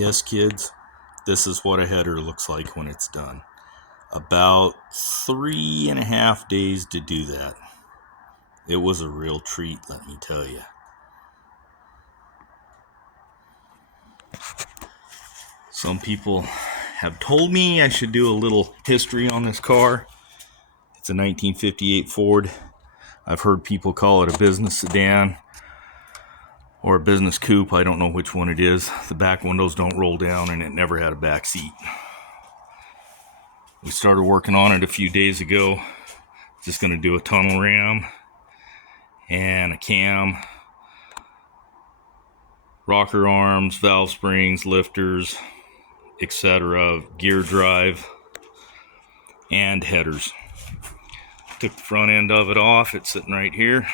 Yes, kids, this is what a header looks like when it's done. About 3.5 days to do that. It was a real treat, let me tell you. Some people have told me I should do a little history on this car. It's a 1958 Ford. I've heard people call it a business sedan or a business coupe. I don't know which one it is. The back windows don't roll down and it never had a back seat. We started working on it a few days ago. Just going to do a tunnel ram and a cam, rocker arms, valve springs, lifters, etc., gear drive, and headers. Took the front end of it off. It's sitting right here.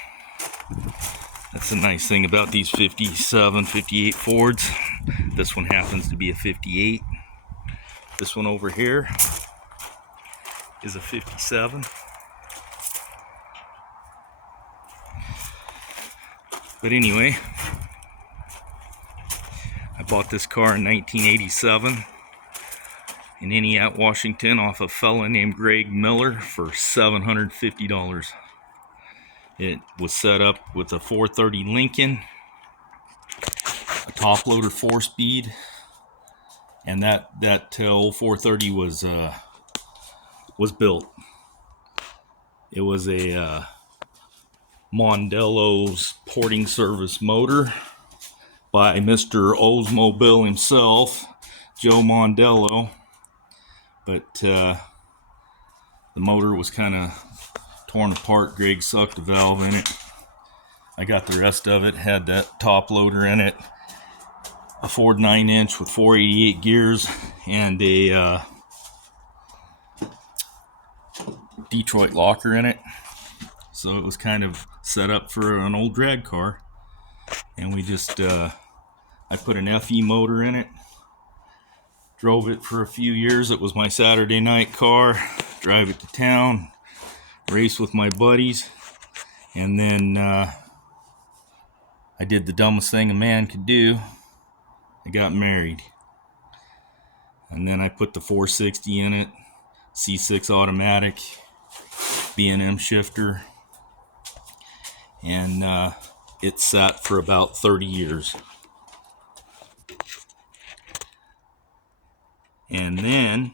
That's the nice thing about these 57, 58 Fords. This one happens to be a 58. This one over here is a 57. But anyway, I bought this car in 1987 in Entiat, Washington, off a fella named Greg Miller for $750. It was set up with a 430 Lincoln, a top loader 4-speed, and that old 430 was built. It was a Mondello's porting service motor by Mr. Oldsmobile himself, Joe Mondello. But the motor was kind of torn apart. Greg sucked a valve in it. I got the rest of it. Had that top loader in it, a Ford 9-inch with 488 gears, and a Detroit locker in it. So it was kind of set up for an old drag car. And we just, I put an FE motor in it. Drove it for a few years. It was my Saturday night car. Drive it to town. Race with my buddies. And then I did the dumbest thing a man could do. I got married. And then I put the 460 in it. C6 automatic. B&M shifter. And it sat for about 30 years. And then,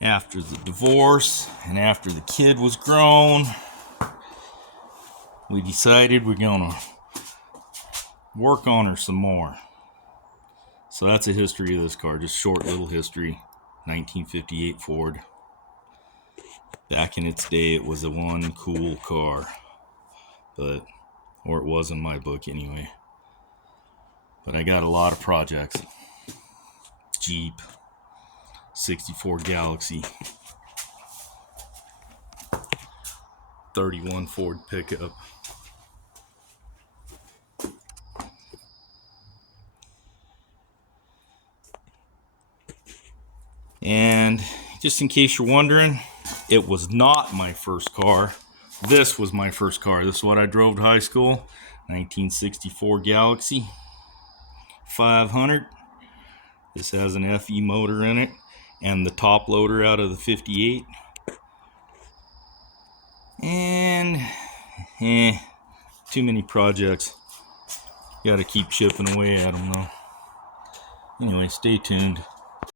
after the divorce and after the kid was grown, we decided we're gonna work on her some more. So that's a history of this car, just short little history. 1958 Ford. Back in its day, it was a one cool car, or it was in my book anyway. But I got a lot of projects. Jeep, 64 Galaxy, 31 Ford pickup. And just in case you're wondering, it was not my first car. This was my first car. This is what I drove to high school. 1964 Galaxy 500. This has an FE motor in it and the top loader out of the 58. And too many projects. Got to keep chipping away at them though. Anyway, stay tuned.